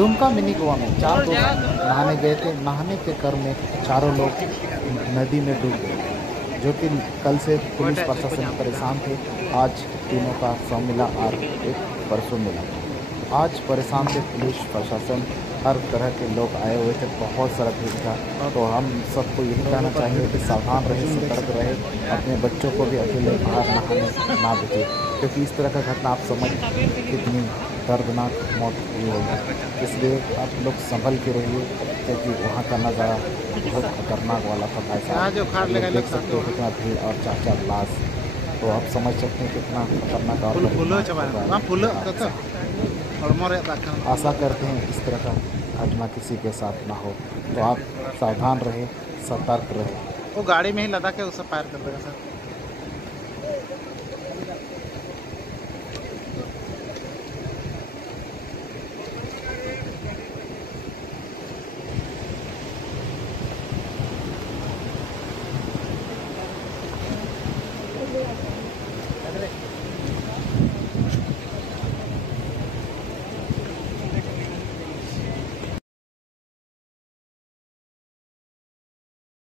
Dumka mini Goa में 4 दोस्त नहाने गए थे। नहाने के क्रम में चारों लोग नदी में डूब गए, जो कि कल से पुलिस प्रशासन परेशान थे। आज तीनों का शव मिला और एक परसों मिला। आज परेशान थे पुलिस प्रशासन, हर तरह के लोग आए हुए थे, बहुत सारा भीड़ था। तो हम सबको यही कहना चाहेंगे कि सावधान रहे, सतर्क रहे, अपने बच्चों को भी अकेले बाहर नहाने ना भेजें, क्योंकि इस तरह का घटना आप समझ कितनी दर्दनाक मौत हुई होगी। इसलिए आप लोग संभल के रहिए, क्योंकि वहाँ का नज़ारा बहुत खतरनाक वाला था भाई साहब। आप लोग देख सकते हो कितना भीड़ और 4-4 लाश, तो आप समझ सकते हैं कितना खतरनाक और आशा करते हैं इस तरह का घटना किसी के साथ ना हो। तो आप सावधान रहे, सतर्क रहे। वो गाड़ी में ही लदा के उसे फायर कर देगा सर।